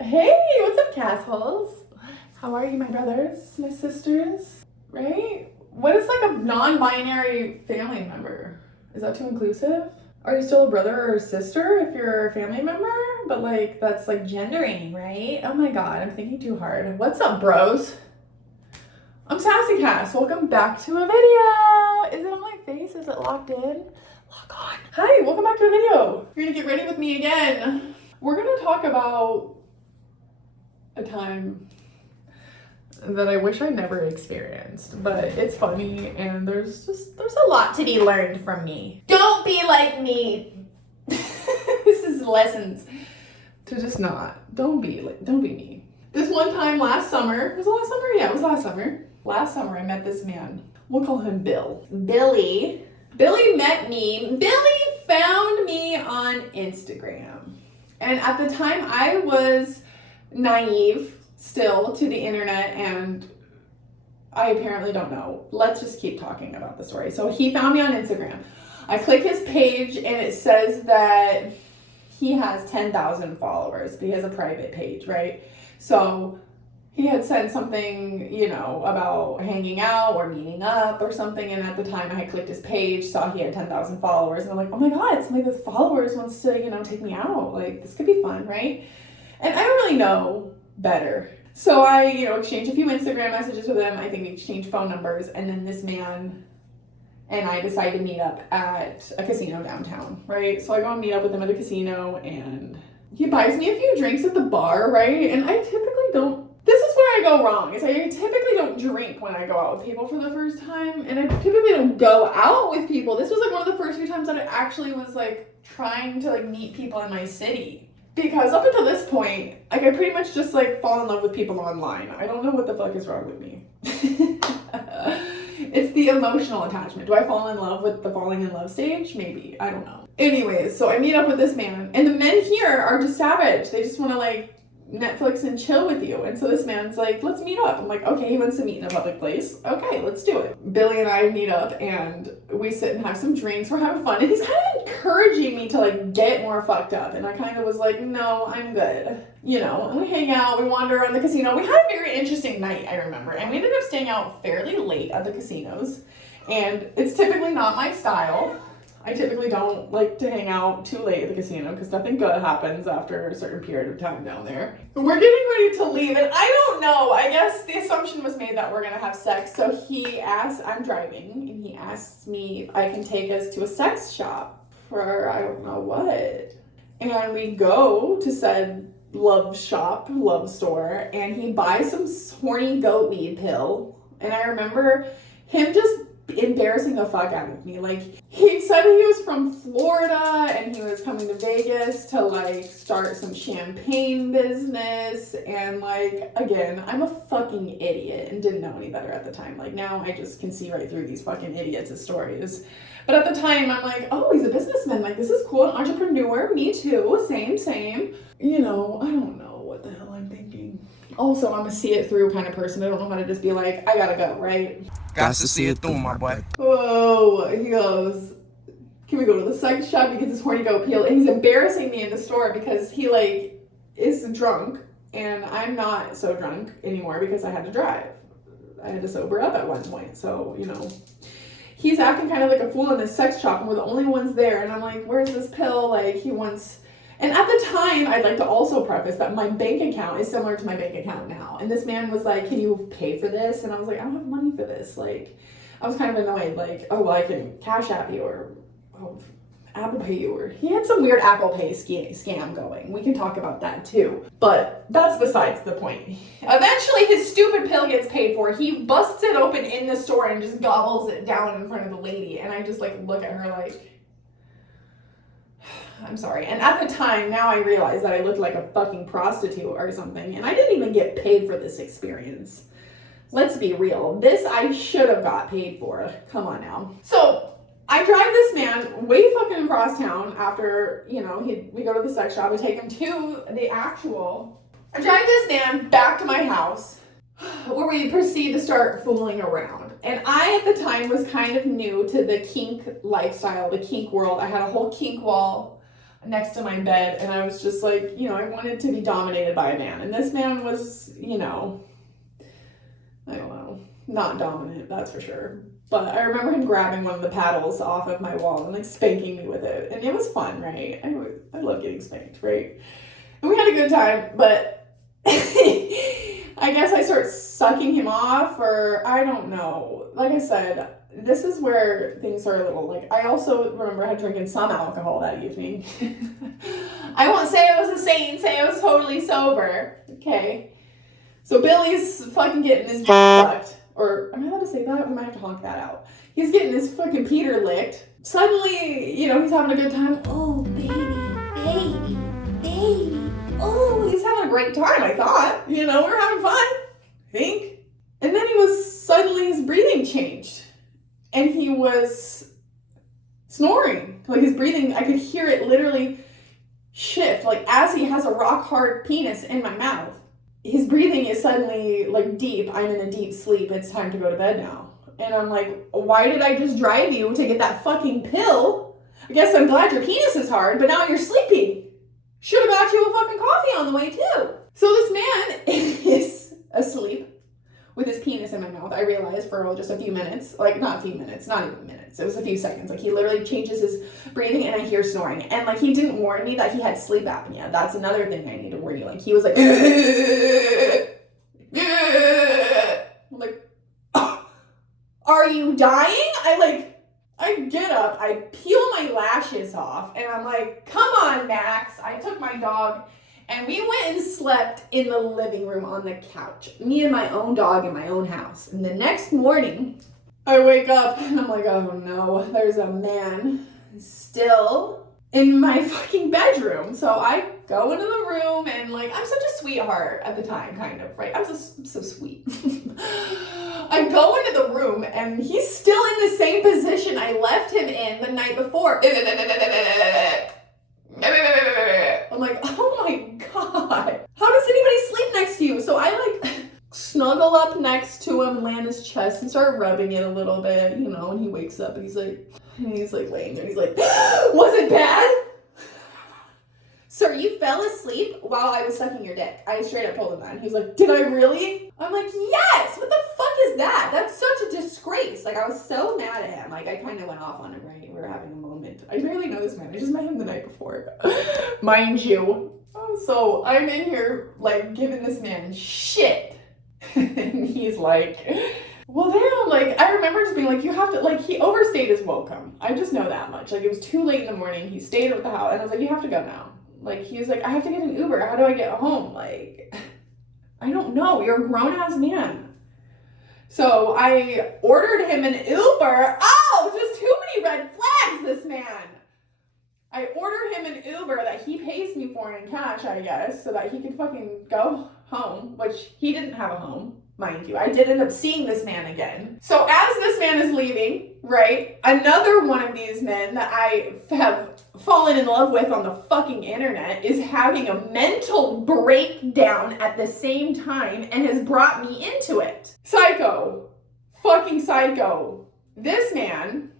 Hey, what's up, Cassholes? How are you, my brothers, my sisters? Right? What is like a non-binary family member? Is that too inclusive? Are you still a brother or a sister if you're a family member? But like, that's like gendering, right? Oh my god, I'm thinking too hard. What's up, bros? I'm SassyCass. Welcome back to a video. Is it on my face? Is it locked in? Lock on. Hi, welcome back to a video. You're gonna get ready with me again. We're gonna talk about a time that I wish I never experienced, but it's funny and there's a lot to be learned from me. Don't be like me. This is lessons to just not. Don't be me. This one time last summer, was it last summer? Yeah, it was last summer. Last summer I met this man. We'll call him Bill. Billy met me. Billy found me on Instagram. And at the time I was naive still to the internet, and I apparently don't know. Let's just keep talking about the story. So he found me on Instagram. I click his page and it says that he has 10,000 followers, but he has a private page, right? So he had said something, you know, about hanging out or meeting up or something, and at the time I had clicked his page, saw he had 10,000 followers, and I'm like, oh my god, somebody with followers wants to, you know, take me out. Like, this could be fun, right? And I don't really know better. So I, you know, exchanged a few Instagram messages with him. I think we exchanged phone numbers, and then this man and I decided to meet up at a casino downtown, right? So I go and meet up with him at a casino, and he buys me a few drinks at the bar, right? And I typically don't, this is where I go wrong, is I typically don't drink when I go out with people for the first time, and I typically don't go out with people. This was like one of the first few times that I actually was like trying to like meet people in my city. Because up until this point, like I pretty much just like fall in love with people online. I don't know what the fuck is wrong with me. It's the emotional attachment. Do I fall in love with the falling in love stage? Maybe. I don't know. Anyways, so I meet up with this man, and the men here are just savage. They just want to like Netflix and chill with you. And so this man's like, let's meet up. I'm like, okay, he wants to meet in a public place. Okay, let's do it. Billy and I meet up and we sit and have some drinks. We're having fun. And he's kind of encouraging me to like get more fucked up. And I kind of was like, no, I'm good. You know, and we hang out, we wander around the casino. We had a very interesting night, I remember. And we ended up staying out fairly late at the casinos. And it's typically not my style. I typically don't like to hang out too late at the casino because nothing good happens after a certain period of time down there. We're getting ready to leave, and I don't know. I guess the assumption was made that we're going to have sex. So he asks, I'm driving, and he asks me if I can take us to a sex shop for I don't know what. And we go to said love store, and he buys some horny goat weed pill. And I remember him just embarrassing the fuck out of me. Like, he said he was from Florida and he was coming to Vegas to like start some champagne business, and like, again, I'm a fucking idiot and didn't know any better at the time. Like, now I just can see right through these fucking idiots' stories. But at the time I'm like, oh, he's a businessman, like this is cool, an entrepreneur, me too, same. You know, I don't know what the hell I'm thinking. Also, I'm a see it through kind of person. I don't know how to just be like, I gotta go, right? Got to see it through, my boy. Whoa, he goes, can we go to the sex shop? He gets his horny goat peel, and he's embarrassing me in the store because he like is drunk, and I'm not so drunk anymore because I had to drive. I had to sober up at one point, so, you know. He's acting kind of like a fool in this sex shop, and we're the only ones there, and I'm like, where's this pill? Like, he wants... And at the time, I'd like to also preface that my bank account is similar to my bank account now. And this man was like, can you pay for this? And I was like, I don't have money for this. Like, I was kind of annoyed. Like, oh, well, I can Cash App you or Apple Pay you. Or he had some weird Apple Pay scam going. We can talk about that too. But that's besides the point. Eventually, his stupid pill gets paid for. He busts it open in the store and just gobbles it down in front of the lady. And I just like look at her like... I'm sorry. And at the time, now I realize that I looked like a fucking prostitute or something, and I didn't even get paid for this experience. Let's be real. This I should have got paid for. Come on now. So I drive this man way fucking across town after, you know, we go to the sex shop. I take him to the actual... I drive this man back to my house where we proceed to start fooling around. And I, at the time, was kind of new to the kink lifestyle, the kink world. I had a whole kink wall. next to my bed, and I was just like, you know, I wanted to be dominated by a man. And this man was, you know, I don't know, not dominant, that's for sure. But I remember him grabbing one of the paddles off of my wall and like spanking me with it. And it was fun, right? I love getting spanked, right? And we had a good time, but I guess I start sucking him off, or I don't know. Like I said, this is where things are a little, like, I also remember I had drinking some alcohol that evening. I won't say I was a saint, say I was totally sober. Okay. So Billy's fucking getting his fucked. Or, am I allowed to say that? We might have to honk that out. He's getting his fucking Peter licked. Suddenly, you know, he's having a good time. Oh, baby. Oh, he's having a great time, I thought. You know, we were having fun, I think. And then suddenly his breathing changed. And he was snoring. Like his breathing, I could hear it literally shift. Like as he has a rock hard penis in my mouth, his breathing is suddenly like deep. I'm in a deep sleep. It's time to go to bed now. And I'm like, why did I just drive you to get that fucking pill? I guess I'm glad your penis is hard, but now you're sleeping. Should have got you a fucking coffee on the way too. So this man is asleep with his penis in my mouth. I realized for just a few minutes, like not a few minutes, not even minutes. It was a few seconds. Like he literally changes his breathing and I hear snoring. And like he didn't warn me that he had sleep apnea. That's another thing I need to warn you. Like he was like, I'm like, oh, are you dying? I get up, I peel my lashes off, and I'm like, come on, Max. I took my dog, and we went and slept in the living room on the couch. Me and my own dog in my own house. And the next morning, I wake up, and I'm like, oh no, there's a man still in my fucking bedroom. So I go into the room, and like, I'm such a sweetheart at the time, kind of, right? I'm so sweet. I go into the room and he's still in the same position I left him in the night before. I'm like, oh my God. How does anybody sleep next to you? So I like snuggle up next to him and lay on his chest and start rubbing it a little bit, you know, and he wakes up and he's like laying there. He's like, was it bad? Sir, you fell asleep while I was sucking your dick. I straight up told him that. And he was like, did I really? I'm like, yes! What the fuck is that? That's such a disgrace. Like, I was so mad at him. Like, I kind of went off on him, right? We were having a moment. I barely know this man. I just met him the night before. Mind you. So, I'm in here, like, giving this man shit. And he's like, well, damn. Like, I remember just being like, you have to, like, he overstayed his welcome. I just know that much. Like, it was too late in the morning. He stayed at the house. And I was like, you have to go now. Like, he was like, I have to get an Uber. How do I get home? Like, I don't know. You're a grown-ass man. So I ordered him an Uber. Oh, just too many red flags, this man. I ordered him an Uber that he pays me for in cash, I guess, so that he could fucking go home, which he didn't have a home, mind you. I did end up seeing this man again. So as this man is leaving, right, another one of these men that I have fallen in love with on the fucking internet is having a mental breakdown at the same time and has brought me into it. Psycho. Fucking psycho. This man,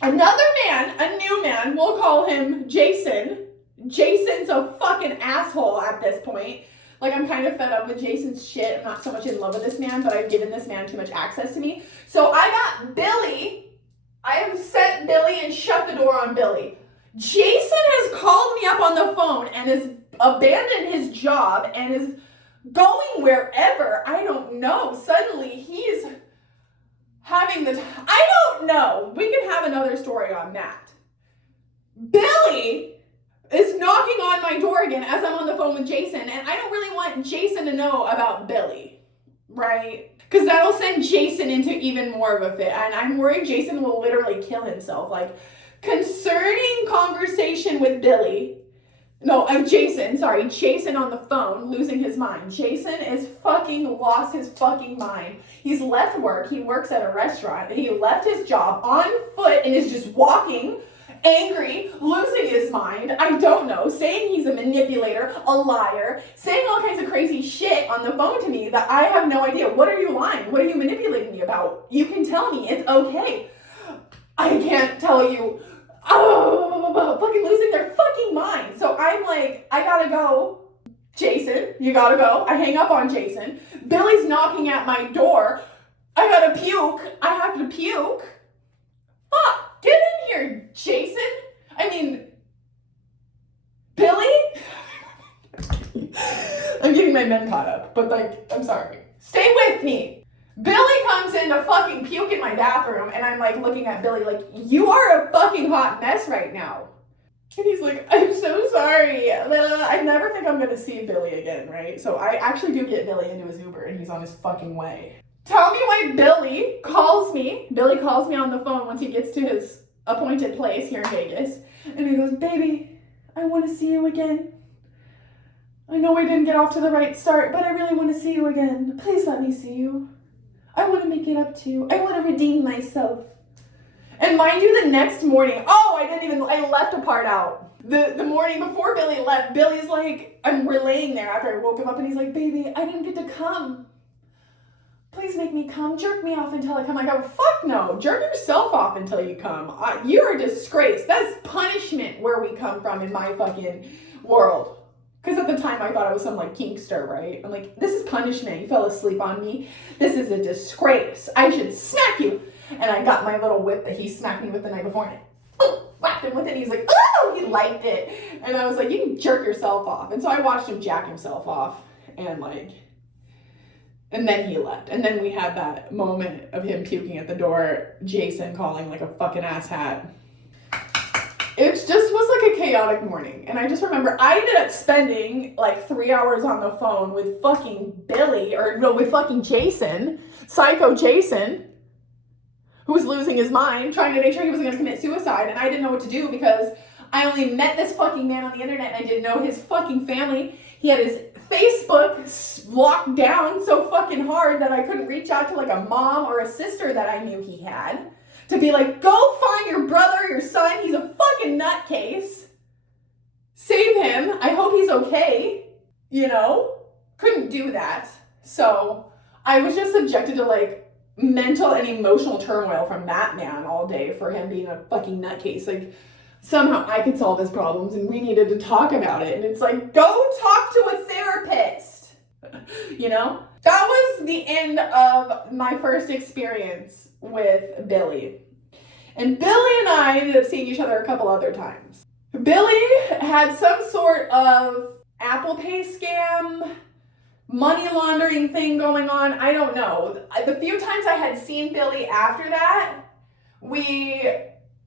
another man, a new man, we'll call him Jason. Jason's a fucking asshole at this point. Like, I'm kind of fed up with Jason's shit. I'm not so much in love with this man, but I've given this man too much access to me. So I got Billy. I have sent Billy and shut the door on Billy. Jason has called me up on the phone and has abandoned his job and is going wherever. I don't know. Suddenly, he's having I don't know. We can have another story on that. Billy is knocking on my door again as I'm on the phone with Jason, and I don't really want Jason to know about Billy, right? Because that'll send Jason into even more of a fit, and I'm worried Jason will literally kill himself. Like, concerning conversation with Jason on the phone, losing his mind. Jason is fucking lost his fucking mind. He's left work, he works at a restaurant, he left his job on foot and is just walking, angry, losing his mind, I don't know, saying he's a manipulator, a liar, saying all kinds of crazy shit on the phone to me that I have no idea. What are you lying? What are you manipulating me about? You can tell me, it's okay. I can't tell you. fucking losing their fucking mind. So I'm like, I gotta go. Jason, you gotta go. I hang up on Jason. Billy's knocking at my door. I gotta puke. I have to puke. Fuck, get in here, Jason. I mean, Billy? I'm getting my men caught up, but like, I'm sorry. Stay with me. Billy comes in to fucking puke in my bathroom, and I'm like looking at Billy like, you are a fucking hot mess right now. And he's like, I'm so sorry. I never think I'm gonna see Billy again, right? So I actually do get Billy into his Uber, and he's on his fucking way. Tell me why Billy calls me. Billy calls me on the phone once he gets to his appointed place here in Vegas. And he goes, baby, I want to see you again. I know we didn't get off to the right start, but I really want to see you again. Please let me see you. I want to make it up to you. I want to redeem myself. And mind you, the next morning, I left a part out. The morning before Billy left, Billy's like, we're laying there after I woke him up, and he's like, baby, I didn't get to come. Please make me come. Jerk me off until I come. I go, fuck no. Jerk yourself off until you come. You're a disgrace. That's punishment where we come from in my fucking world. Because at the time I thought I was some like kinkster, right? I'm like, this is punishment. You fell asleep on me. This is a disgrace. I should smack you. And I got my little whip that he smacked me with the night before, and I whacked him with it. And he's like, oh, he liked it. And I was like, you can jerk yourself off. And so I watched him jack himself off, and then he left. And then we had that moment of him puking at the door, Jason calling like a fucking asshat. It just was like a chaotic morning. And I just remember I ended up spending like 3 hours on the phone with fucking Billy, with fucking Jason, psycho Jason, who was losing his mind, trying to make sure he wasn't gonna commit suicide. And I didn't know what to do because I only met this fucking man on the internet, and I didn't know his fucking family. He had his Facebook locked down so fucking hard that I couldn't reach out to like a mom or a sister that I knew he had to be like, go find your brother, your son. He's a fucking nutcase. Save him. I hope he's okay. Couldn't do that. So I was just subjected to like mental and emotional turmoil from that man all day for him being a fucking nutcase. Like, somehow I could solve his problems, and we needed to talk about it. And it's like, go talk to a therapist. That was the end of my first experience with Billy. And Billy and I ended up seeing each other a couple other times. Billy had some sort of Apple Pay scam, money laundering thing going on. I don't know. The few times I had seen Billy after that, we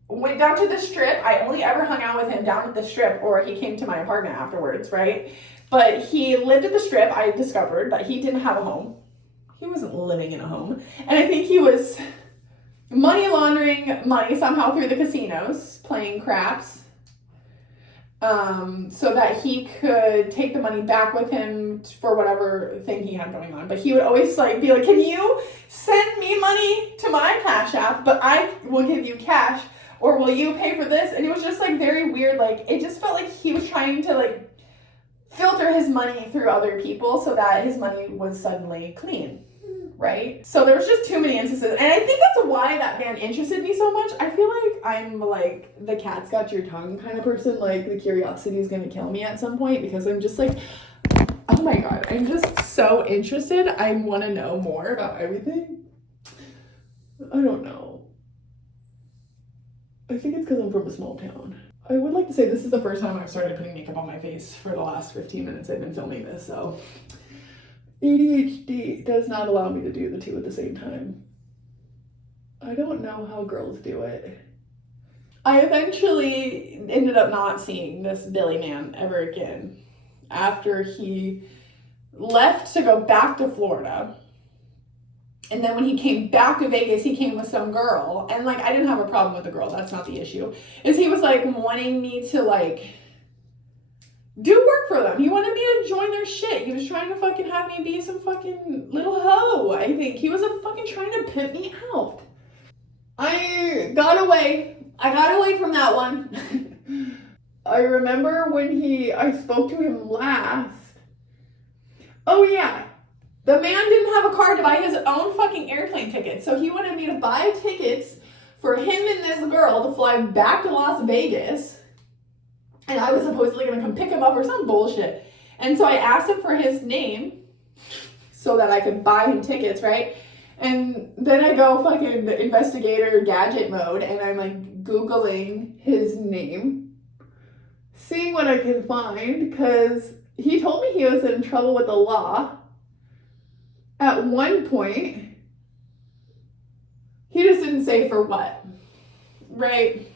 went down to the Strip. I only ever hung out with him down at the Strip, or he came to my apartment afterwards, right? But he lived at the Strip. I discovered that he didn't have a home. He wasn't living in a home. And I think he was money laundering money somehow through the casinos, playing craps, so that he could take the money back with him for whatever thing he had going on. But he would always be like, can you send me money to my Cash App, but I will give you cash, or will you pay for this? And it was just very weird. It just felt like he was trying to filter his money through other people so that his money was suddenly clean, right? So there was just too many instances. And I think that's why that man interested me so much. I feel like I'm the cat's got your tongue kind of person. The curiosity is going to kill me at some point, because I'm just oh my God, I'm just so interested. I want to know more about everything. I don't know. I think it's because I'm from a small town. I would like to say this is the first time I've started putting makeup on my face for the last 15 minutes I've been filming this, so ADHD does not allow me to do the two at the same time. I don't know how girls do it. I eventually ended up not seeing this Billy man ever again after he left to go back to Florida. And then when he came back to Vegas, he came with some girl. And I didn't have a problem with the girl. That's not the issue. Is he was wanting me to do work for them. He wanted me to join their shit. He was trying to fucking have me be some fucking little hoe. I think he was fucking trying to pimp me out. I got away from that one. I remember when I spoke to him last. Oh yeah. The man didn't have a card to buy his own fucking airplane tickets. So he wanted me to buy tickets for him and this girl to fly back to Las Vegas. And I was supposedly going to come pick him up or some bullshit. And so I asked him for his name so that I could buy him tickets, right? And then I go fucking investigator gadget mode and I'm like Googling his name, seeing what I can find, because he told me he was in trouble with the law at one point. He just didn't say for what, right?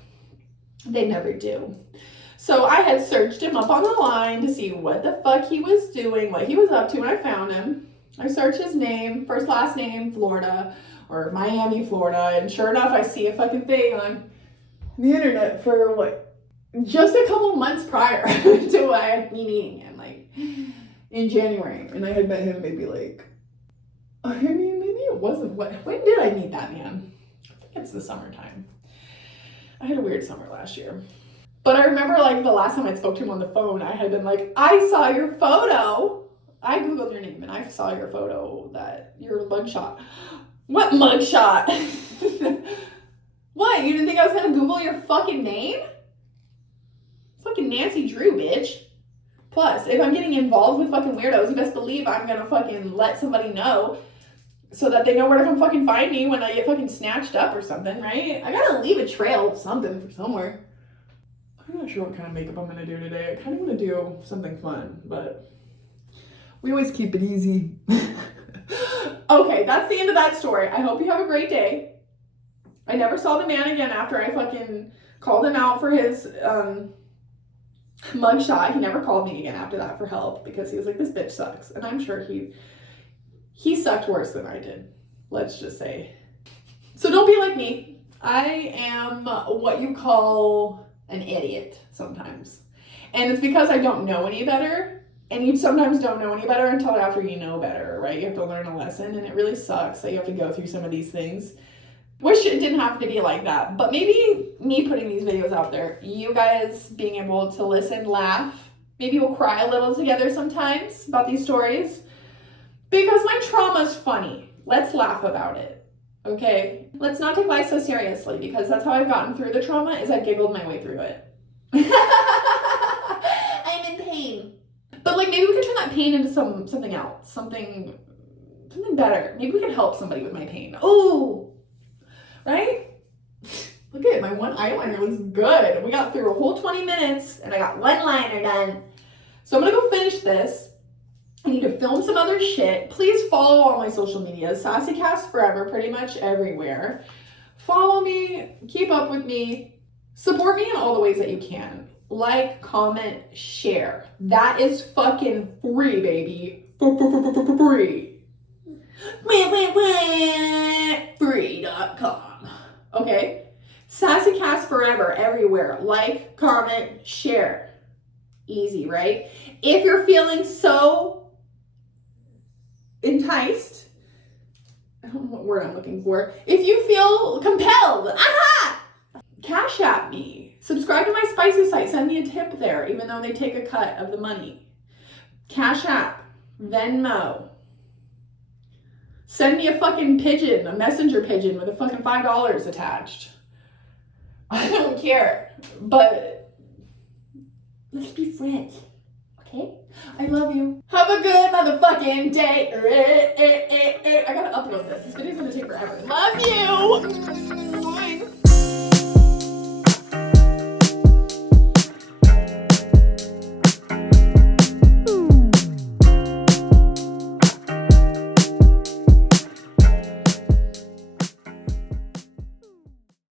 They never do. So I had searched him up on the line to see what the fuck he was doing, what he was up to, and I found him. I searched his name, first last name, Florida, or Miami, Florida, and sure enough, I see a fucking thing on the internet for what, just a couple months prior to me meeting him, like in January. And I had met him maybe like, I mean, maybe it wasn't, when did I meet that man? I think it's the summertime. I had a weird summer last year. But I remember like the last time I spoke to him on the phone, I had been like, I saw your photo. I Googled your name and I saw your photo, that your mugshot. What mugshot? What? You didn't think I was gonna Google your fucking name? Fucking Nancy Drew, bitch. Plus, if I'm getting involved with fucking weirdos, you best believe I'm gonna fucking let somebody know so that they know where to come fucking find me when I get fucking snatched up or something, right? I gotta leave a trail of something for somewhere. I'm not sure what kind of makeup I'm gonna do today. I kind of want to do something fun, but we always keep it easy. Okay, that's the end of that story. I hope you have a great day. I never saw the man again after I fucking called him out for his mugshot. He never called me again after that for help because he was like, this bitch sucks. And I'm sure he sucked worse than I did. Let's just say. So don't be like me. I am what you call an idiot sometimes. And it's because I don't know any better. And you sometimes don't know any better until after you know better, right? You have to learn a lesson, and it really sucks that you have to go through some of these things. Wish it didn't have to be like that, but maybe me putting these videos out there, you guys being able to listen, laugh, maybe we'll cry a little together sometimes about these stories, because my trauma's funny. Let's laugh about it, okay? Let's not take life so seriously, because that's how I've gotten through the trauma, is I giggled my way through it. I'm in pain. But like, maybe we could turn that pain into something else, something better. Maybe we could help somebody with my pain. Oh, right? Look at it, my one eyeliner looks good. We got through a whole 20 minutes and I got one liner done. So I'm gonna go finish this. I need to film some other shit. Please follow all my social medias, SassyCassForever, pretty much everywhere. Follow me, keep up with me, support me in all the ways that you can. Like, comment, share. That is fucking free, baby. Free. Free.com. Okay? SassyCassForever everywhere. Like, comment, share. Easy, right? If you're feeling so enticed, I don't know what word I'm looking for. If you feel compelled, Cash App me. Subscribe to my spicy site. Send me a tip there, even though they take a cut of the money. Cash App, Venmo. Send me a fucking pigeon, a messenger pigeon with a fucking $5 attached. I don't care, but let's be friends, okay? I love you. Have a good motherfucking day. I gotta upload this. This video's gonna take forever. Love you.